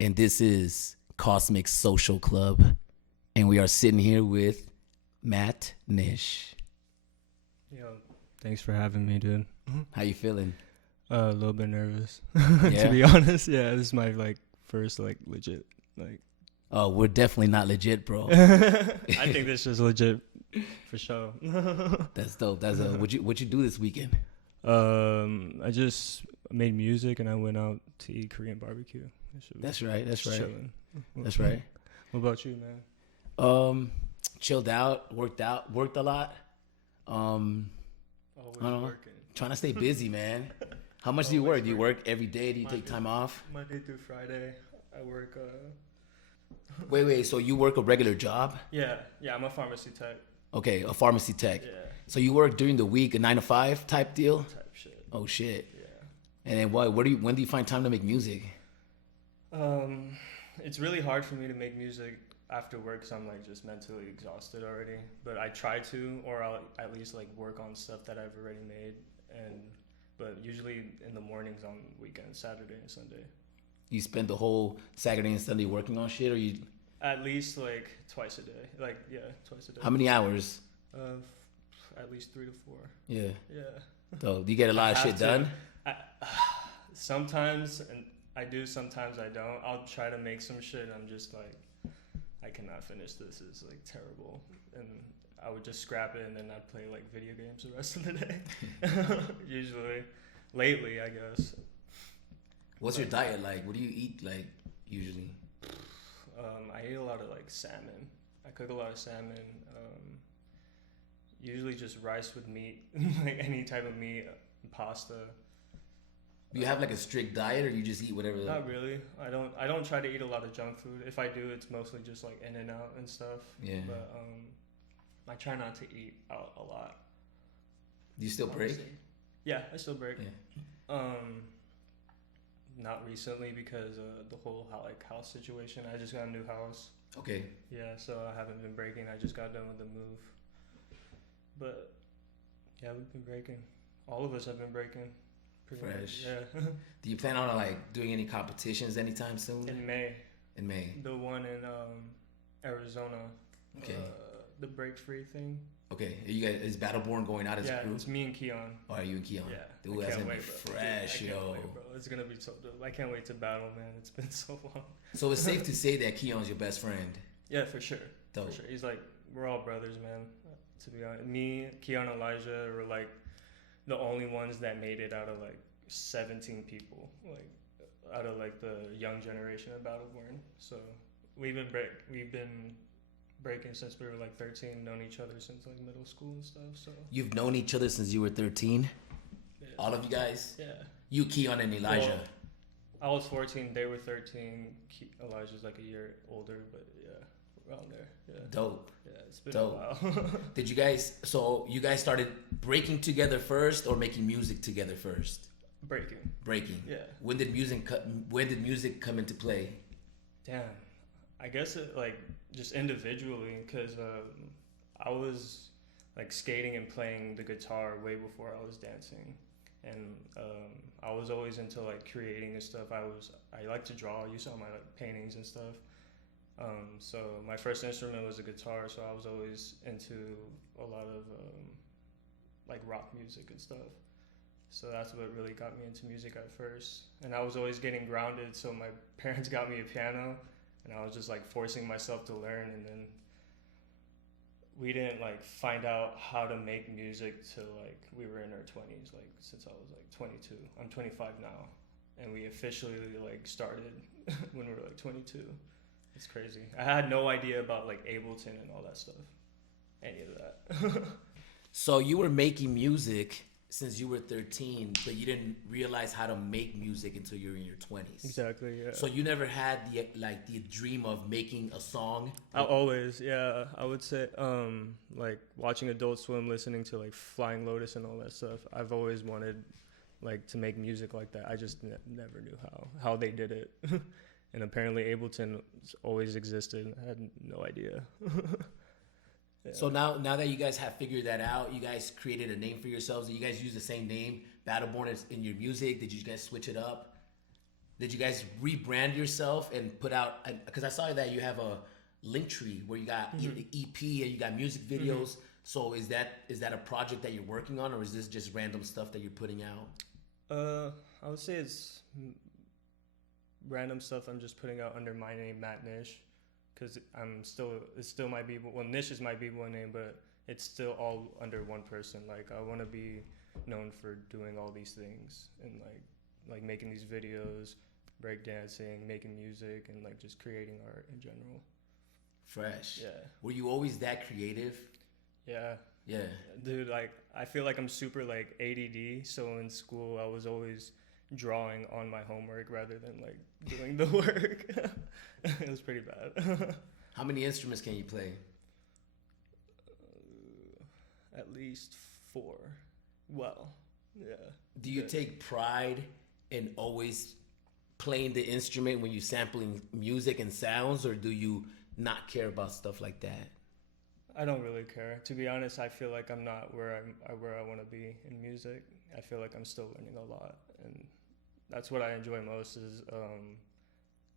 and this is Cosmic Social Club, and we are sitting here with Matt Nish. Yo, thanks for having me, dude. How you feeling? A little bit nervous, Yeah? to be honest. Yeah, this is my first legit Oh, we're definitely not legit, bro. I think this is legit for sure. That's dope. That's what you do this weekend? I just made music and I went out to eat Korean barbecue. That's right. Chilling. That's right. What about you, man? Chilled out, worked a lot. Always I don't know. working. Trying to stay busy, man. How much do you work? Do you work every day? Do you take time off? Monday through Friday, I work. Wait. So you work a regular job? Yeah, I'm a pharmacy tech. Okay, a pharmacy tech. Yeah. So you work during the week, a 9 to 5 type deal? Type shit. Oh shit. Yeah. And then when do you find time to make music? It's really hard for me to make music after work because I'm just mentally exhausted already. But I try to, or I'll at least work on stuff that I've already made. But usually in the mornings on weekends, Saturday and Sunday. You spend the whole Saturday and Sunday working on shit, or you? At least twice a day. Twice a day. How many hours? At least 3 to 4. Yeah. Yeah. So do you get a lot of shit done? Sometimes, and I do. Sometimes I don't. I'll try to make some shit. I'm just I cannot finish this. It's terrible, and I would just scrap it, and then I'd play video games the rest of the day. Usually, lately, I guess. What's your diet like? What do you eat usually? I eat a lot of salmon. I cook a lot of salmon. Usually just rice with meat, any type of meat, pasta. Do you have a strict diet, or you just eat whatever? Not really. I don't try to eat a lot of junk food. If I do, it's mostly just In-N-Out and stuff. Yeah. But I try not to eat out a lot. Do you still break? Yeah, I still break. Yeah. Not recently because the whole house situation. I just got a new house. Okay. Yeah, so I haven't been breaking. I just got done with the move. But yeah, we've been breaking. All of us have been breaking. Fresh. Much. Yeah. Do you plan on doing any competitions anytime soon? In May. In May. The one in Arizona. Okay. The break free thing. Okay. You guys, is Battleborn going out as a crew? Yeah, it's me and Keon. Oh, are you and Keon? Yeah. Dude, that's gonna be fresh, I yo. can't wait, bro. It's gonna be so dope. I can't wait to battle, man. It's been so long. So it's safe to say that Keon's your best friend. Yeah, for sure. Dope. For sure. He's we're all brothers, man. To be honest, me, Keon, Elijah were the only ones that made it out of 17 people, out of the young generation of Battleborn. So we've been breaking since we were 13, known each other since middle school and stuff. So you've known each other since you were 13. Yeah. All of you guys. Yeah. You, Keon, and Elijah. Well, I was 14. They were 13. Elijah's a year older, but yeah, around there. Yeah. Dope. Yeah, it's been Dope. a while. Did you guys? So you guys started breaking together first, or making music together first? Breaking. Yeah. When did music come into play? Damn. I guess it just individually, because I was skating and playing the guitar way before I was dancing, and I was always into creating and stuff. I like to draw. You saw my paintings and stuff. So my first instrument was a guitar, so I was always into a lot of rock music and stuff. So that's what really got me into music at first. And I was always getting grounded, so my parents got me a piano, and I was just forcing myself to learn. And then we didn't find out how to make music till we were in our 20s, since I was 22. I'm 25 now, and we officially started when we were 22. It's crazy. I had no idea about Ableton and all that stuff, any of that. So you were making music since you were 13, but you didn't realize how to make music until you were in your 20s. Exactly, yeah. So you never had the dream of making a song? I always, yeah. I would say, watching Adult Swim, listening to Flying Lotus and all that stuff. I've always wanted, to make music like that. I just never knew how they did it. And apparently Ableton always existed. I had no idea. Yeah. So now that you guys have figured that out, you guys created a name for yourselves. Did you guys use the same name, Battleborn, in your music? Did you guys switch it up? Did you guys rebrand yourself and put out? Because I saw that you have a link tree where you got EP and you got music videos. So is that a project that you're working on, or is this just random stuff that you're putting out? I would say it's random stuff I'm just putting out under my name, Matt Nish, because it's still my b-boy. Well, Nish is my b-boy name, but it's still all under one person. Like, I want to be known for doing all these things and like making these videos, breakdancing, making music, and like just creating art in general. Fresh. Yeah. Were you always that creative? Yeah. Yeah. Dude, like, I feel like I'm super like ADD, so in school I was always drawing on my homework rather than like doing the work. It was pretty bad. How many instruments can you play? At least 4. Well, yeah. Do you take pride in always playing the instrument when you're sampling music and sounds, or do you not care about stuff like that? I don't really care. To be honest, I feel like I'm not where I want to be in music. I feel like I'm still learning a lot, and that's what I enjoy most is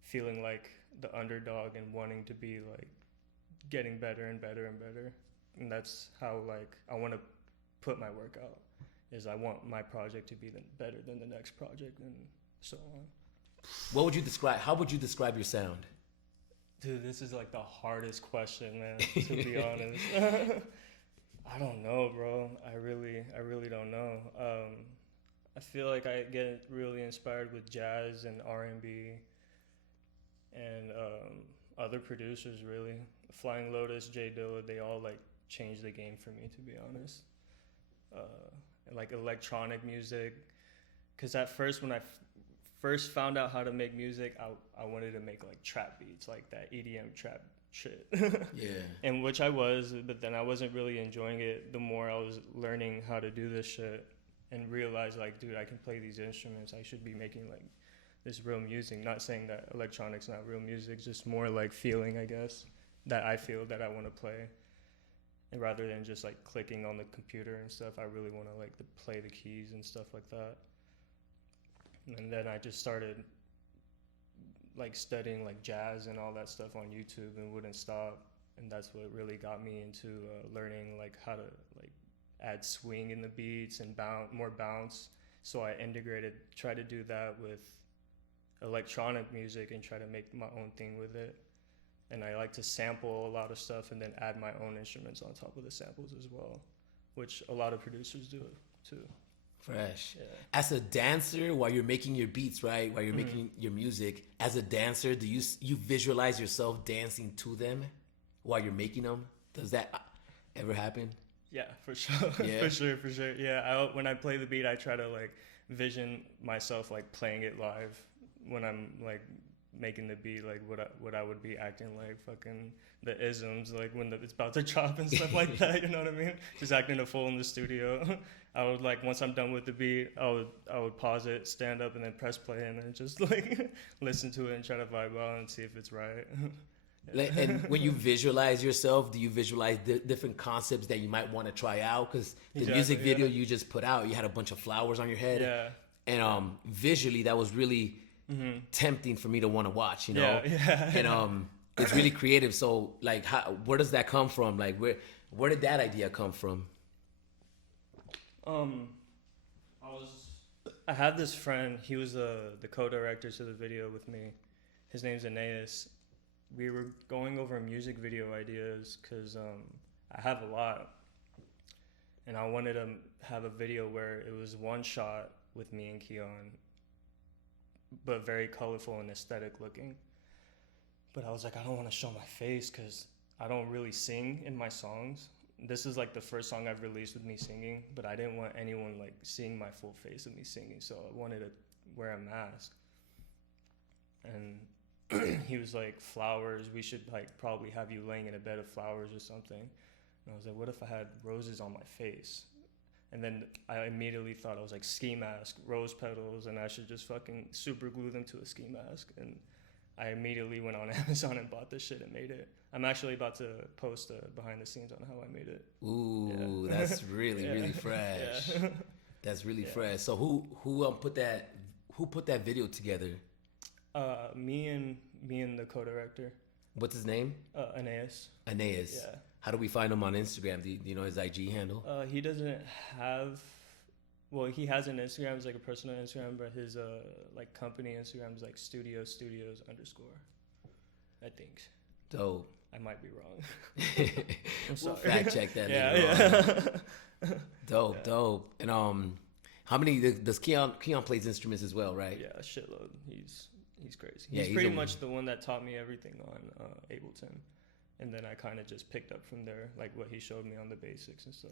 feeling like the underdog and wanting to be like getting better and better and better. And that's how like I want to put my work out. Is I want my project to be better than the next project and so on. What would you describe? How would you describe your sound? Dude, this is like the hardest question, man, to be honest. I don't know, bro. I really don't know. I feel like I get really inspired with jazz and R&B and other producers, really. Flying Lotus, J Dilla, they all like changed the game for me, to be honest. And like electronic music, because at first when I first found out how to make music, I wanted to make like trap beats, like that EDM trap shit. Yeah. And which I was, but then I wasn't really enjoying it the more I was learning how to do this shit and realized like, dude, I can play these instruments. I should be making like this real music. Not saying that electronic's not real music, just more like feeling, I guess, that I feel that I want to play. And rather than just like clicking on the computer and stuff, I really want to like play the keys and stuff like that. And then I just started like studying like jazz and all that stuff on YouTube and wouldn't stop. And that's what really got me into learning like how to like add swing in the beats and more bounce. So I try to do that with electronic music and try to make my own thing with it. And I like to sample a lot of stuff and then add my own instruments on top of the samples as well, which a lot of producers do too. Fresh. Yeah. As a dancer, while you're making your beats, right? While you're making your music, as a dancer, do you visualize yourself dancing to them while you're making them? Does that ever happen? Yeah, for sure. Yeah. for sure. Yeah, when I play the beat, I try to like vision myself like playing it live when I'm like making the beat, like what I would be acting like, fucking the isms, like when it's about to drop and stuff like that, you know what I mean? Just acting a fool in the studio. I would like, once I'm done with the beat, I would pause it, stand up, and then press play, and then just like listen to it and try to vibe out and see if it's right. And when you visualize yourself, do you visualize different concepts that you might want to try out? Because the music video you just put out, you had a bunch of flowers on your head. Yeah. And visually, that was really tempting for me to want to watch, you know? Yeah. And it's really creative. So, like, where does that come from? Like, where did that idea come from? I had this friend. He was the co-director to the video with me. His name's Aeneas. We were going over music video ideas because I have a lot, and I wanted to have a video where it was one shot with me and Keon, but very colorful and aesthetic looking. But I was like, I don't want to show my face because I don't really sing in my songs. This is like the first song I've released with me singing, but I didn't want anyone like seeing my full face of me singing, so I wanted to wear a mask. And he was like, flowers, we should like probably have you laying in a bed of flowers or something. And I was like, what if I had roses on my face? And then I immediately thought, I was like, ski mask, rose petals, and I should just fucking super glue them to a ski mask. And I immediately went on Amazon and bought this shit and made it. I'm actually about to post behind the scenes on how I made it. Ooh, yeah. That's really, really fresh. Yeah. That's really fresh. So who put that video together? Me and the co-director, What's his name? Aeneas. Aeneas. Yeah. How do we find him on Instagram? Do you know his IG handle? He doesn't have. Well, he has an Instagram. It's like a personal Instagram, but his like company Instagram is like studios underscore. I think. Dope. I might be wrong. I'm We'll sorry. fact check that. Yeah. Dope, Yeah. dope. And how many does Keon plays instruments as well, right? Yeah, a shitload. He's crazy. Yeah, He's he's pretty a- much the one that taught me everything on Ableton, and then I kind of just picked up from there, like what he showed me on the basics and stuff.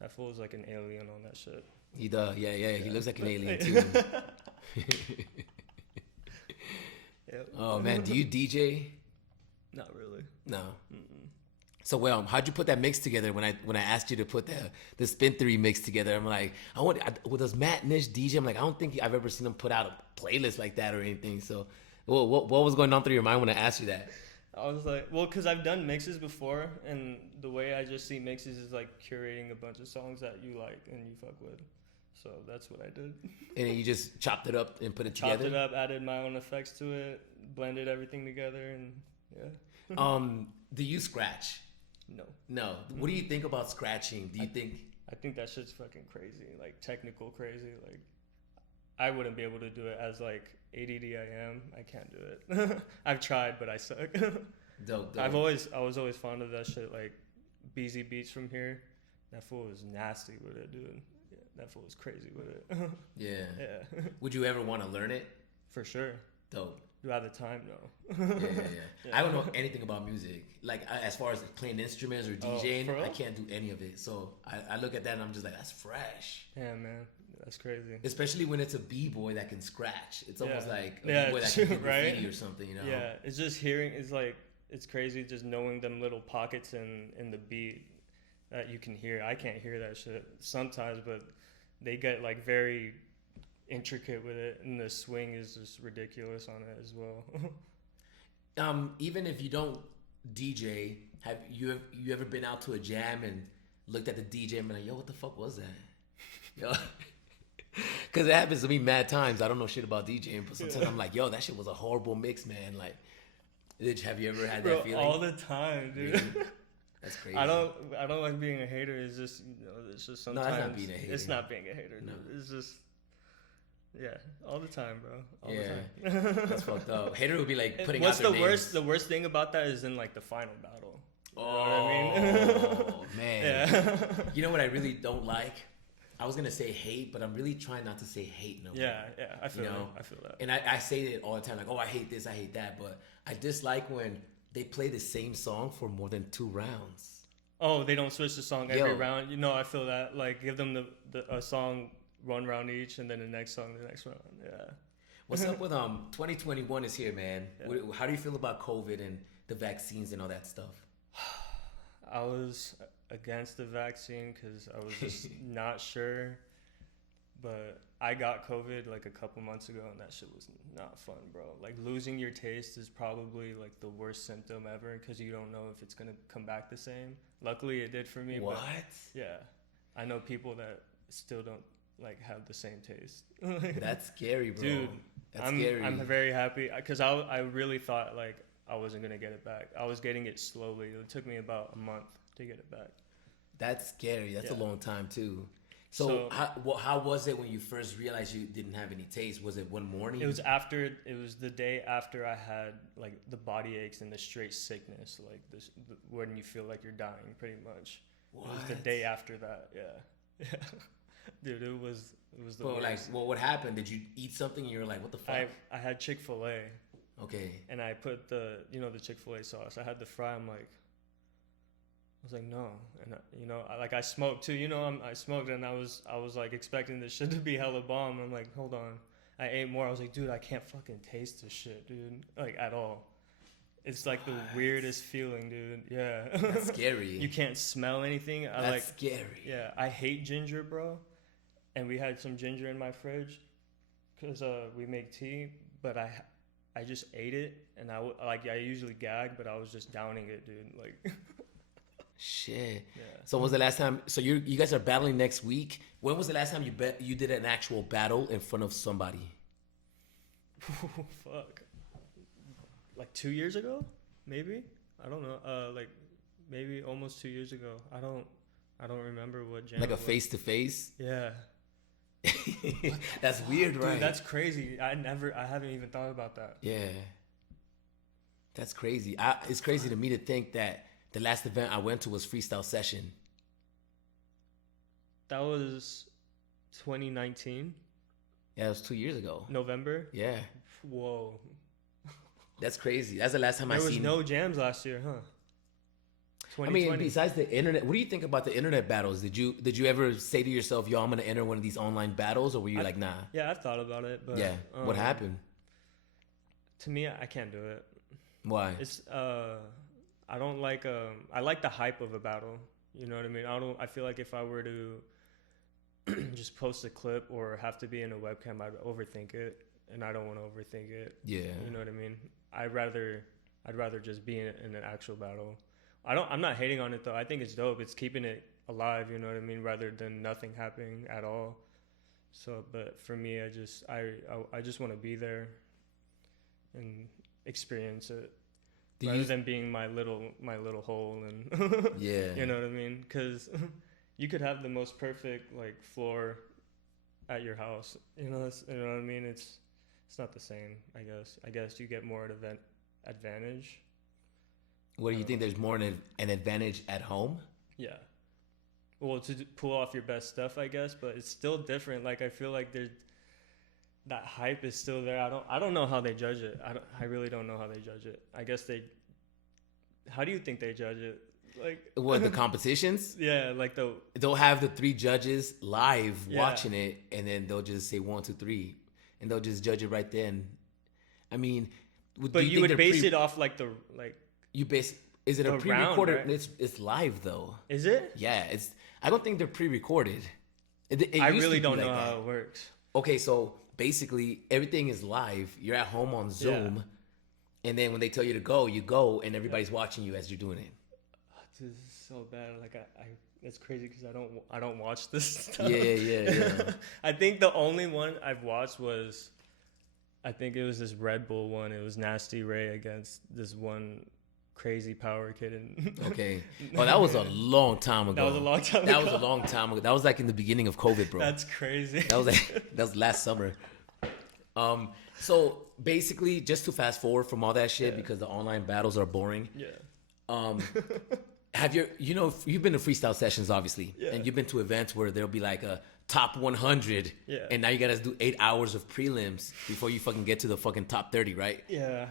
That fool is like an alien on that shit. He does. Yeah. He looks like an alien too. Yep. Oh man, do you DJ? Not really. No. Mm-mm. So well, how'd you put that mix together? When I asked you to put the Spin 3 mix together, I'm like, does Matt Nish DJ? I'm like, I don't think I've ever seen him put out a playlist like that or anything. So, what was going on through your mind when I asked you that? I was like, well, because I've done mixes before, and the way I just see mixes is like curating a bunch of songs that you like and you fuck with. So that's what I did. And you just chopped it up and put it Chopped together. it up, added my own effects to it, blended everything together, and yeah. Do you scratch? No. No. What do you think about scratching? Do you think? I think that shit's fucking crazy, like technical crazy. Like, I wouldn't be able to do it as like ADD I am. I can't do it. I've tried, but I suck. Dope. I was always fond of that shit. Like, BZ Beats from here. That fool was nasty with it, dude. Yeah, that fool was crazy with it. Yeah. Yeah. Would you ever want to learn it? For sure. Dope. Do I have the time? No. Yeah. Yeah. I don't know anything about music. Like as far as playing instruments or DJing, for real? I can't do any of it. So I look at that and I'm just like, that's fresh. Yeah, man. That's crazy. Especially when it's a b-boy that can scratch. It's almost Yeah. like a Yeah, b-boy that can do right? graffiti or something, you know? Yeah, it's just hearing. It's like, it's crazy just knowing them little pockets in the beat that you can hear. I can't hear that shit sometimes, but they get like very intricate with it, and the swing is just ridiculous on it as well. Even if you don't DJ, have you ever been out to a jam and looked at the DJ and been like, yo, what the fuck was that? Yo, because it happens to me mad times. I don't know shit about DJing, but sometimes I'm like, yo, that shit was a horrible mix, man. Like, have you ever had Bro, that feeling? all the time, dude. Really? That's crazy. I don't like being a hater. It's just, it's just No, sometimes that's not being a hater. it's not being a hater. No. Dude. It's just, yeah, all the time, bro. All Yeah. the time. That's fucked up. Hater would be like putting What's out their the names. worst? The worst thing about that is in like the final battle. You know Oh, what I mean? man. Yeah. You know what I really don't like? I was gonna say hate, but I'm really trying not to say hate no more. Yeah, I feel You know? that. I feel that. And I say it all the time, like, oh, I hate this, I hate that, but I dislike when they play the same song for more than 2 rounds. Oh, they don't switch the song every Yo. round. You know, I feel that. Like, give them a song 1 round each, and then the next song the next round. Yeah. What's up with 2021 is here, man. Yeah. How do you feel about COVID and the vaccines and all that stuff? I was against the vaccine because I was just not sure. But I got COVID like a couple months ago, and that shit was not fun, bro. Like, losing your taste is probably like the worst symptom ever because you don't know if it's gonna come back the same. Luckily, it did for me. What? But yeah, I know people that still don't like have the same taste. That's scary, bro. Dude, That's scary. I'm very happy because I really thought like I wasn't gonna get it back. I was getting it slowly. It took me about a month to get it back. That's scary. That's a Yeah. long time too. So how was it when you first realized you didn't have any taste? Was it one morning? It was the day after I had like the body aches and the straight sickness, like this when you feel like you're dying, pretty much. What? It was the day after that. Yeah. Dude, it was the But worst. like, what happened? Did you eat something and you were like, what the fuck? I had Chick-fil-A. Okay. And I put the Chick-fil-A sauce. I had the fry. I was like, no. And I smoked too. I smoked and I was like expecting this shit to be hella bomb. I'm like, hold on. I ate more. I was like, dude, I can't fucking taste this shit, dude. Like at all. It's like the weirdest feeling, dude. Yeah. That's scary. You can't smell anything. That's scary. Yeah, I hate ginger, bro. And we had some ginger in my fridge because we make tea. But I just ate it, and I usually gag, but I was just downing it, dude. Like, Shit. yeah. So when was the last time? So you guys are battling next week. When was the last time you did an actual battle in front of somebody? Fuck. Like 2 years ago, maybe. I don't know. Like maybe almost 2 years ago. I don't remember what jam. Like a face to face. Yeah. That's weird, right? Dude, that's crazy. I haven't even thought about that. Yeah. That's crazy. It's crazy to me to think that the last event I went to was Freestyle Session. That was 2019. Yeah, it was 2 years ago. November. Yeah. Whoa. That's crazy. That's the last time There I was seen. no jams last year, huh? I mean, besides the internet, what do you think about the internet battles? Did you ever say to yourself, "Yo, I'm gonna enter one of these online battles," or were you like, "Nah"? Yeah, I've thought about it, but Yeah. What happened? To me, I can't do it. Why? It's I don't like I like the hype of a battle. You know what I mean? I feel like if I were to just post a clip or have to be in a webcam, I'd overthink it, and I don't want to overthink it. Yeah. You know what I mean? I'd rather just be in an actual battle. I'm not hating on it though. I think it's dope. It's keeping it alive, you know what I mean, rather than nothing happening at all. So, but for me, I just want to be there and experience it rather than being my little hole and Yeah. you know what I mean? Because you could have the most perfect like floor at your house, you know what I mean? It's not the same. I guess you get more advantage. What do you think? There's more an advantage at home? Yeah. Well, to pull off your best stuff, I guess, but it's still different. Like I feel like that hype is still there. I don't know how they judge it. I really don't know how they judge it. I guess how do you think they judge it? Like what, the competitions? Yeah, like they'll have the 3 judges live watching Yeah. it, and then they'll just say 1, 2, 3, and they'll just judge it right then. I mean, but you would base it off like is it a the pre-recorded? round, right? It's live though. Is it? Yeah, I don't think they're pre-recorded. I really don't know how it works. Okay, so basically everything is live. You're at home on Zoom, and then when they tell you to go, you go, and everybody's watching you as you're doing it. This is so bad. Like it's crazy because I don't watch this stuff. Yeah. I think the only one I've watched was, I think it was this Red Bull one. It was Nasty Ray against this one crazy power kid. Okay. Oh, that was a long time ago. That was a long time ago. That was a long time ago. That was like in the beginning of COVID, bro. That's crazy. That was last summer. So basically, just to fast forward from all that shit, because the online battles are boring. Yeah. You've been to freestyle sessions, obviously, and you've been to events where there'll be like a top 100, and now you gotta do 8 hours of prelims before you fucking get to the fucking top 30, right? Yeah.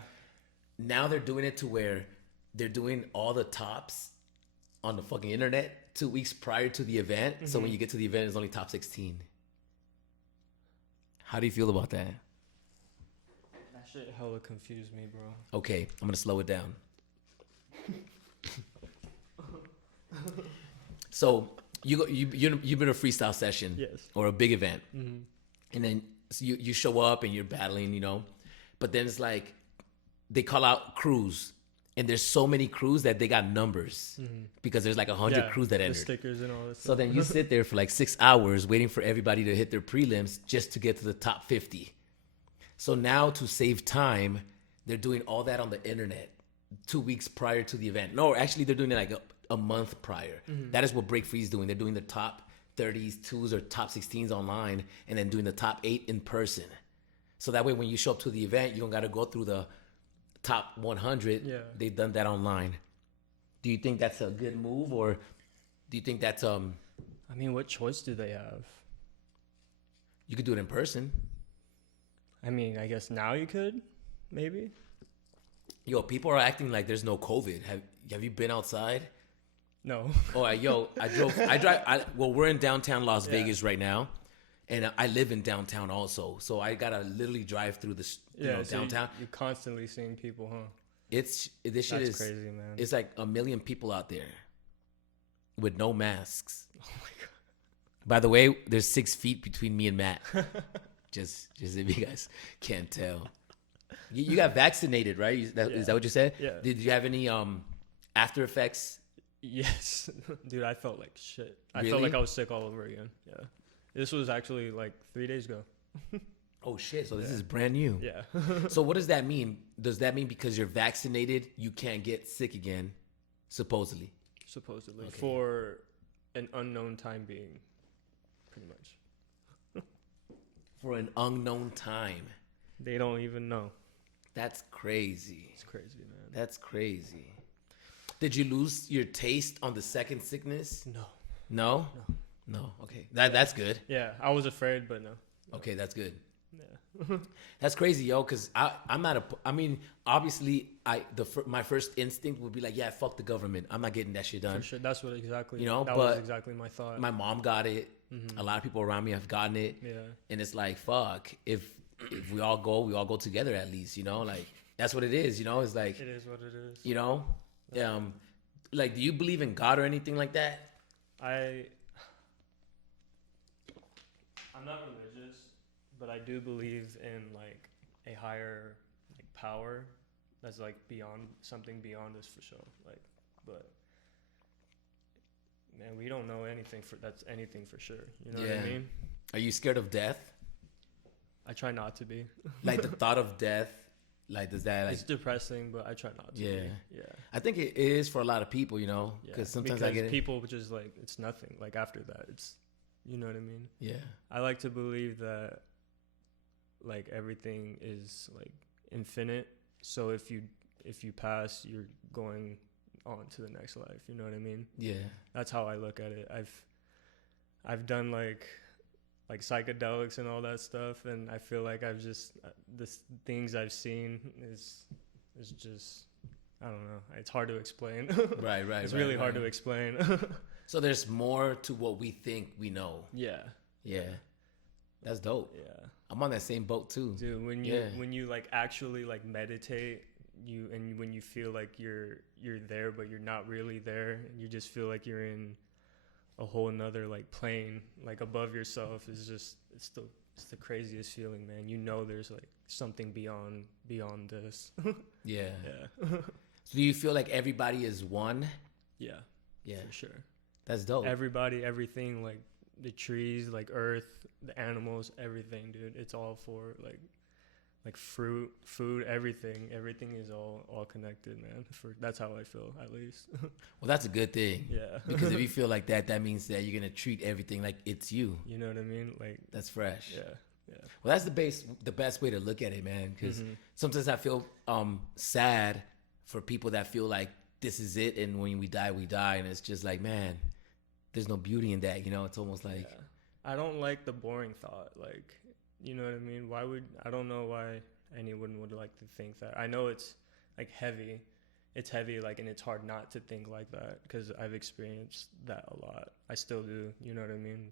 Now they're doing it to where they're doing all the tops on the fucking internet 2 weeks prior to the event. Mm-hmm. So when you get to the event, it's only top 16. How do you feel about that? That shit hella confused me, bro. Okay, I'm gonna slow it down. So you've been a freestyle session, yes, or a big event, mm-hmm. and then you show up and you're battling, but then it's like they call out crews, and there's so many crews that they got numbers, because there's like 100 crews that entered. Stickers and all this. So then you sit there for like 6 hours waiting for everybody to hit their prelims just to get to the top 50. So now, to save time, they're doing all that on the internet 2 weeks prior to the event. No, actually they're doing it like a month prior. Mm-hmm. That is what Break Free is doing. They're doing the top 30s, 2s, or top 16s online, and then doing the top 8 in person. So that way when you show up to the event, you don't got to go through the top 100. Yeah. They've done that online. Do you think that's a good move, or do you think that's I mean, what choice do they have? You could do it in person. I mean, I guess now you could, maybe. Yo, people are acting like there's no COVID. Have you been outside? No. Oh, well, we're in downtown Las Vegas right now, and I live in downtown also. So I gotta literally drive through this, so downtown. You're constantly seeing people, huh? This shit That's is crazy, man. It's like 1 million people out there with no masks. Oh my god. By the way, there's 6 feet between me and Matt. just if you guys can't tell. You got vaccinated, right? Is that what you said? Yeah. Did you have any after effects? Yes. Dude, I felt like shit. I Really? felt like I was sick all over again. Yeah. This was actually like 3 days ago. Oh shit! So this is brand new. Yeah. So what does that mean? Does that mean because you're vaccinated, you can't get sick again? Supposedly. Supposedly. For an unknown time being, pretty much. For an unknown time. They don't even know. That's crazy. It's crazy, man. That's crazy. Did you lose your taste on the second sickness? No. No? No. Okay. That's good. Yeah, I was afraid, but no. Okay, that's good. Yeah. That's crazy, yo. Because I'm not a. I mean, obviously, my first instinct would be like, yeah, fuck the government. I'm not getting that shit done. For sure. That's what exactly. You know, that but was exactly my thought. My mom got it. A lot of people around me have gotten it. Yeah. And it's like, fuck. If we all go together at least. You know, like that's what it is. You know, it's like it is what it is. You know, like, do you believe in God or anything like that? I'm not religious, but I do believe in like a higher like power that's like beyond something beyond us for sure. Like, but man, we don't know anything for sure. You know what I mean? Are you scared of death? I try not to be. Like the thought of death, like does that? Like, it's depressing, but I try not to. Yeah, be. Yeah. I think it is for a lot of people, you know, because sometimes I get people just like it's nothing. Like after that, it's, you know what I mean? Yeah. I like to believe that like everything is like infinite. So if you pass, you're going on to the next life. You know what I mean? Yeah. That's how I look at it. I've done like psychedelics and all that stuff, and I feel like I've just the things I've seen is just, I don't know. It's hard to explain. Right. It's really hard to explain. So there's more to what we think we know. Yeah. That's dope. Yeah. I'm on that same boat too. Dude, when you like actually like meditate, when you feel like you're there but you're not really there, and you just feel like you're in a whole nother like plane, like above yourself, is just it's the craziest feeling, man. You know there's like something beyond this. Yeah. Yeah. So do you feel like everybody is one? Yeah. Yeah. For sure. That's dope. Everybody, everything, like the trees, like earth, the animals, everything, dude. It's all for like fruit, food, everything. Everything is all connected, man. That's how I feel, at least. Well, that's a good thing. Yeah. Because if you feel like that, that means that you're gonna treat everything like it's you. You know what I mean? Like that's fresh. Yeah. Well, that's the best way to look at it, man. Because sometimes I feel sad for people that feel like this is it, and when we die, and it's just like, man, there's no beauty in that. You know, it's almost like I don't like the boring thought. Like, you know what I mean? I don't know why anyone would like to think that. I know it's like heavy. It's heavy, like, and it's hard not to think like that because I've experienced that a lot. I still do, you know what I mean?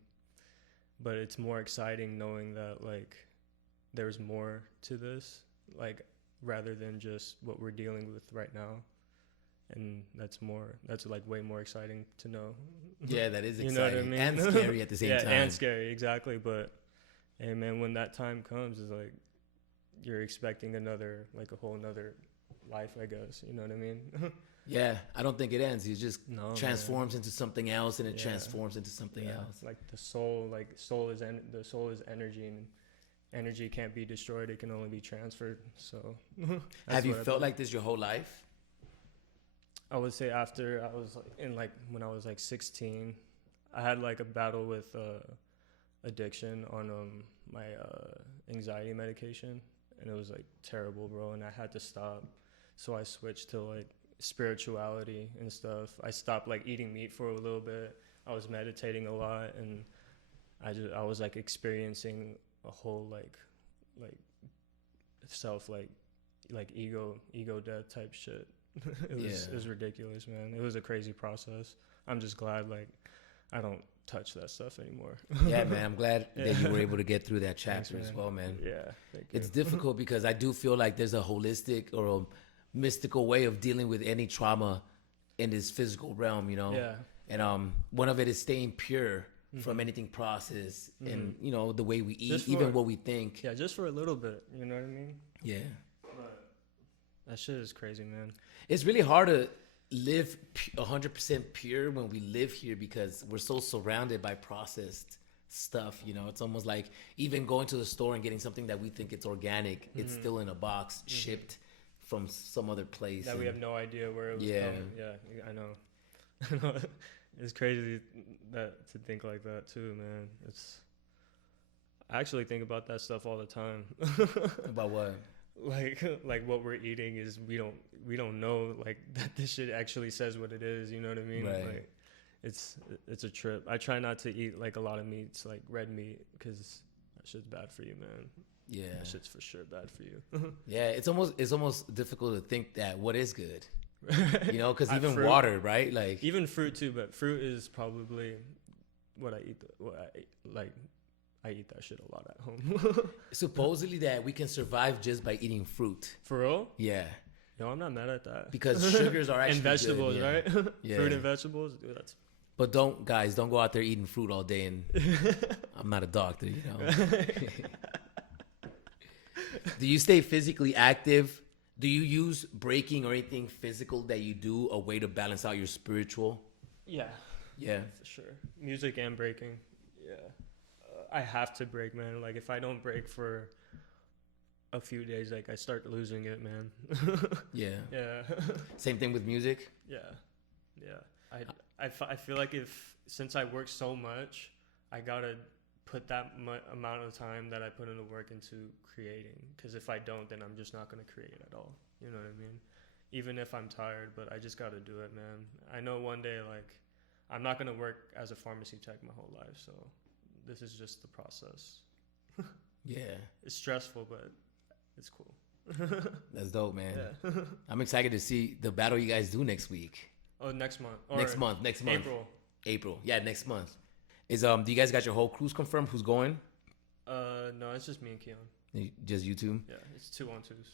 But it's more exciting knowing that, like, there's more to this, like, rather than just what we're dealing with right now. And that's like way more exciting to know. Yeah, that is exciting. You know what I mean? And scary at the same time. Yeah, and scary, exactly. But hey, man, when that time comes, it's like you're expecting another, like a whole another life, I guess. You know what I mean? Yeah, I don't think it ends. It just transforms man. into something else, and it transforms into something else. Like the soul is energy, and energy can't be destroyed. It can only be transferred. So, have you felt like this your whole life? I would say after I was when I was like 16, I had like a battle with addiction on my anxiety medication, and it was like terrible, bro. And I had to stop, so I switched to like spirituality and stuff. I stopped like eating meat for a little bit. I was meditating a lot, and I was like experiencing a whole like self like ego death type shit. It was ridiculous, man. It was a crazy process. I'm just glad like I don't touch that stuff anymore. Yeah, man. I'm glad that you were able to get through that chapter. Thanks, as well, man. Yeah, it's difficult because I do feel like there's a holistic or a mystical way of dealing with any trauma in this physical realm, you know. Yeah. And one of it is staying pure from anything processed, and you know the way we eat, even what we think. Yeah, just for a little bit. You know what I mean? Yeah. But that shit is crazy, man. It's really hard to live 100% pure when we live here because we're so surrounded by processed stuff. You know, it's almost like even going to the store and getting something that we think it's organic, it's still in a box shipped from some other place that we have no idea where it was Yeah. coming. Yeah, I know. It's crazy that to think like that too, man. I actually think about that stuff all the time. About what? Like what we're eating is we don't know like that this shit actually says what it is. You know what I mean? Right. Like it's a trip. I try not to eat like a lot of meats, like red meat, because that shit's bad for you, man. Yeah. That shit's for sure bad for you. Yeah, it's almost difficult to think that what is good. You know, because even fruit, water, right? Like even fruit too, but fruit is probably what I eat. I eat that shit a lot at home. supposedly that we can survive just by eating fruit. For real? Yeah, No, I'm not mad at that. because sugars are actually and vegetables, good, yeah. right? Yeah. Fruit and vegetables, dude. That's But don't go out there eating fruit all day. And I'm not a doctor, you know. Do you stay physically active? Do you use breaking or anything physical that you do a way to balance out your spiritual? yeah, Yeah. for sure. Music and breaking. Yeah, I have to break, man. Like if I don't break for a few days, like I start losing it, man. Yeah. Yeah. Same thing with music. Yeah. I feel like since I work so much, I gotta put that amount of time that I put into work into creating. Because if I don't, then I'm just not gonna create at all. You know what I mean? Even if I'm tired, but I just gotta do it, man. I know one day, like, I'm not gonna work as a pharmacy tech my whole life, so this is just the process. Yeah. It's stressful, but it's cool. That's dope, man. Yeah. I'm excited to see the battle you guys do next week. Oh, next month. Or Next month. April. Yeah, next month. Do you guys got your whole cruise confirmed? Who's going? No, it's just me and Keon. Just you two? Yeah, it's 2-on-2s.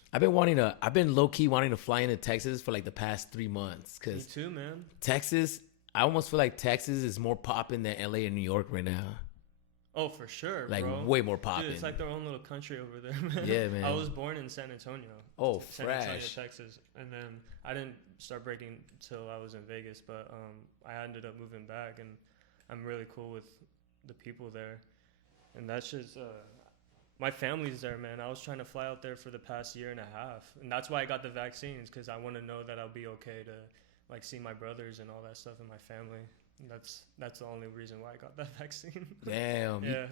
I've been low key wanting to fly into Texas for like the past 3 months. Me Cause too, man. Texas, I almost feel like Texas is more popping than LA and New York right now. Oh, for sure, Like bro. way more Dude, popping. it's like their own little country over there, man. Yeah, man. I was born in San Antonio. Oh, San Antonio, fresh. Texas. And then I didn't start breaking till I was in Vegas, but I ended up moving back, and I'm really cool with the people there. And that's just my family's there, man. I was trying to fly out there for the past year and a half, and that's why I got the vaccines, because I want to know that I'll be okay to like see my brothers and all that stuff in my family. That's the only reason why I got that vaccine. Damn. Yeah.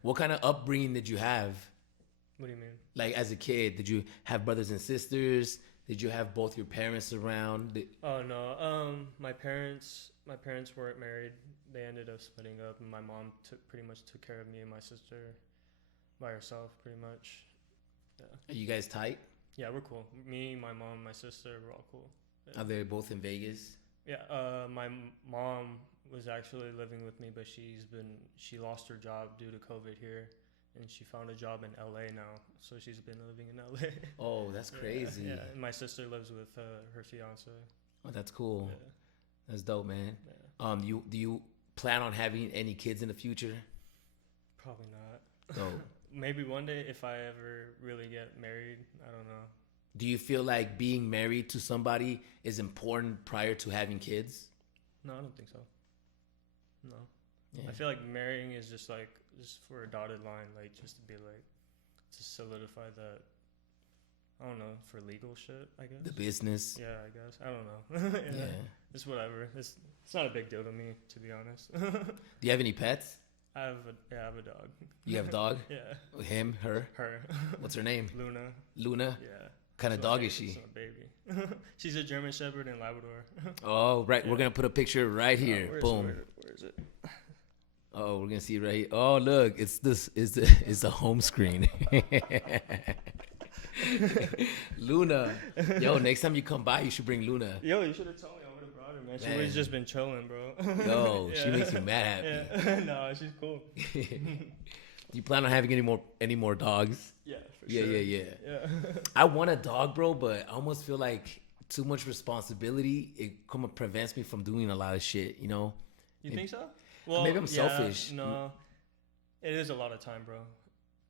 What kind of upbringing did you have? What do you mean? Like as a kid, did you have brothers and sisters? Did you have both your parents around? Oh no. My parents weren't married. They ended up splitting up, and my mom pretty much took care of me and my sister by herself, pretty much. Yeah. Are you guys tight? Yeah, we're cool. Me, my mom, my sister, we're all cool. Yeah. Are they both in Vegas? Yeah. My mom was actually living with me, but she lost her job due to COVID here, and she found a job in LA now, so she's been living in LA. Oh, that's crazy. Yeah. And my sister lives with her fiance. Oh, that's cool. Yeah. That's dope, man. Yeah. Do you plan on having any kids in the future? Probably not. No. Maybe one day if I ever really get married. I don't know. Do you feel like being married to somebody is important prior to having kids? No, I don't think so. No. Yeah. I feel like marrying is just for a dotted line, like just to be like to solidify that. I don't know, for legal shit, I guess. The business. Yeah, I guess. I don't know. Yeah. It's whatever. It's not a big deal to me, to be honest. Do you have any pets? I have a dog. You have a dog? Yeah. Him? Her? Her. What's her name? Luna. Luna? Yeah. What kind of dog is she? She's a baby. She's a German Shepherd and Labrador. Oh, right. Yeah. We're going to put a picture right here. Boom. Where is it? Oh, we're going to see it right here. Oh, look. It's the home screen. Luna. Yo, next time you come by, you should bring Luna. Yo, you should have told me. I would have brought her, man. She would've just been chilling, bro. Yo, she makes you mad happy. Yeah. No, she's cool. Do you plan on having any more dogs? Yeah, for Yeah, sure. yeah. I I want a dog, bro, but I almost feel like too much responsibility. It kind of prevents me from doing a lot of shit, you know? You think so? Well, maybe I'm selfish. No, it is a lot of time, bro.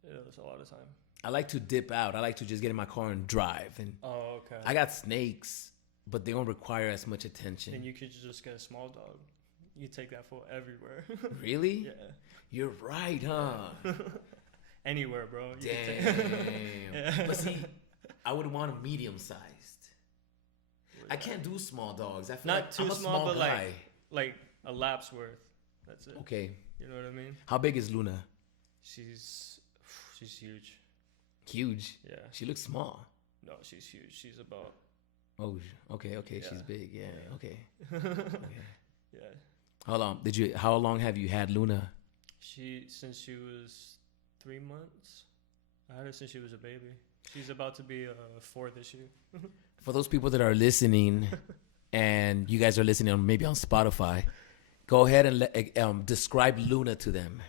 It is a lot of time. I like to dip out. I like to just get in my car and drive. And Oh, okay. I got snakes, but they don't require as much attention. Then you could just get a small dog. You take that fool everywhere. Really? Yeah. You're right, huh? Anywhere, bro. You can take- Damn. Yeah. But see, I would want a medium sized. I can't do small dogs. I feel Not like too I'm a small, but guy. like a lap's worth. That's it. Okay. You know what I mean? How big is Luna? She's huge. Huge. Yeah. She looks small. No, she's huge. She's about. Oh, okay. Yeah. She's big. Yeah. Yeah. Okay. Okay. Yeah. Hold on. How long have you had Luna? Since she was 3 months. I had her since she was a baby. She's about to be 4 this year. For those people that are listening, and you guys are listening maybe on Spotify, go ahead and describe Luna to them.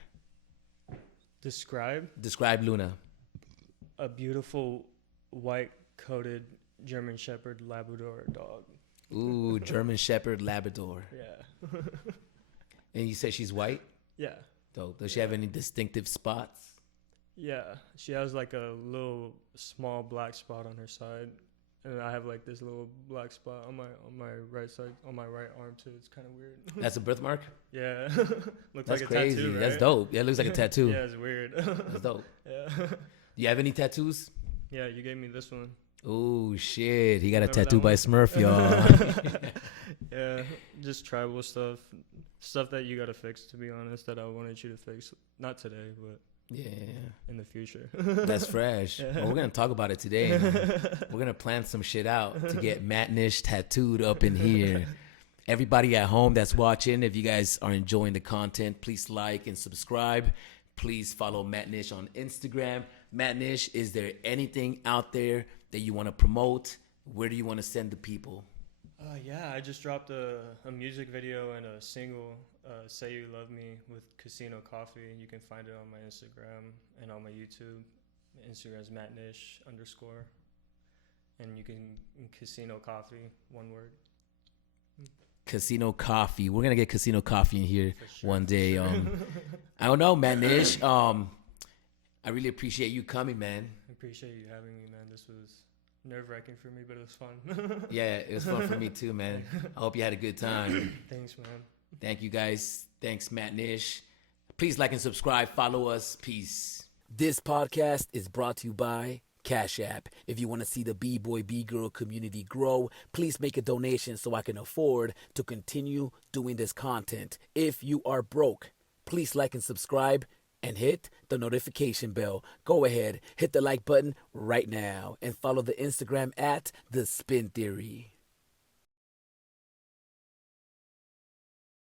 Describe Luna. A beautiful white coated German Shepherd Labrador dog. Ooh, German Shepherd Labrador. Yeah. And you said she's white? Yeah. Dope. Does she have any distinctive spots? Yeah. She has like a little small black spot on her side. And I have like this little black spot on my right side, on my right arm too. It's kind of weird. That's a birthmark? Yeah. Looks That's like a crazy. tattoo, right? That's dope. Yeah, it looks like a tattoo. Yeah, it's weird. That's dope. Yeah. Do you have any tattoos? Yeah, you gave me this one. Oh shit, he got a Remember tattoo that by one? Smurf, y'all. Yeah, just tribal stuff that you gotta fix. To be honest, that I wanted you to fix. Not today, but Yeah, in the future. that's fresh. Yeah. Well, we're gonna talk about it today. Man. We're gonna plan some shit out to get Matt Nish tattooed up in here. Everybody at home that's watching, if you guys are enjoying the content, please like and subscribe. Please follow Matt Nish on Instagram. Matt Nish, is there anything out there that you want to promote? Where do you want to send the people? Yeah, I just dropped a music video and a single, Say You Love Me, with Casino Coffee. You can find it on my Instagram and on my YouTube. Instagram is MattNish_. And you can Casino Coffee, one word. Casino Coffee. We're gonna get Casino Coffee in here Sure, one day. I don't know, Matt Nish. I really appreciate you coming, man. I appreciate you having me, man. This was nerve-wracking for me, but it was fun. Yeah, it was fun for me too, man. I hope you had a good time. Thanks, man. Thank you, guys. Thanks, Matt Nish. Please like and subscribe. Follow us. Peace. This podcast is brought to you by Cash App. If you want to see the B-Boy, B-Girl community grow, please make a donation so I can afford to continue doing this content. If you are broke, please like and subscribe and hit the notification bell. Go ahead, hit the like button right now and follow the Instagram at The Spin Theory.